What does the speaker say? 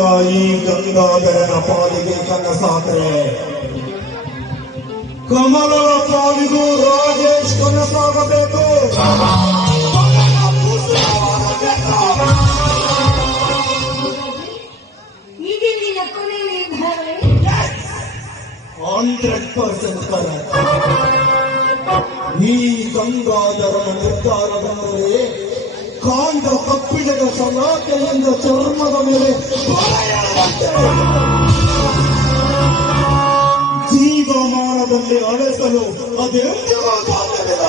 ಅಲ್ಲ ಈ ಗಂಗಾಧರನ ಪಾಲಿಗೆ ಕನಸಾದ್ರೆ ಕಮಲದ ಪಾಲಿಗೂ ರಾಜೇಶ್ ಕನಸಾಗಬೇಕು. ಇದು ನಿನ್ನ ಕೊನೆಯ ನಿರ್ಧಾರವೇ? 100% ಈ ಗಂಗಾಧರನ ನಿರ್ಧಾರವೆಂದರೆ ಕಾಂಡ ಕಪ್ಪಿಣದ ಸಲಾಕೆಯಿಂದ ಚರ್ಮದ ಮೇಲೆ ಜೀವಮಾನದಲ್ಲಿ ಅಳೆಸಲು ಅದೆಂದಿಗೂ ಸಾಧ್ಯವಿಲ್ಲ.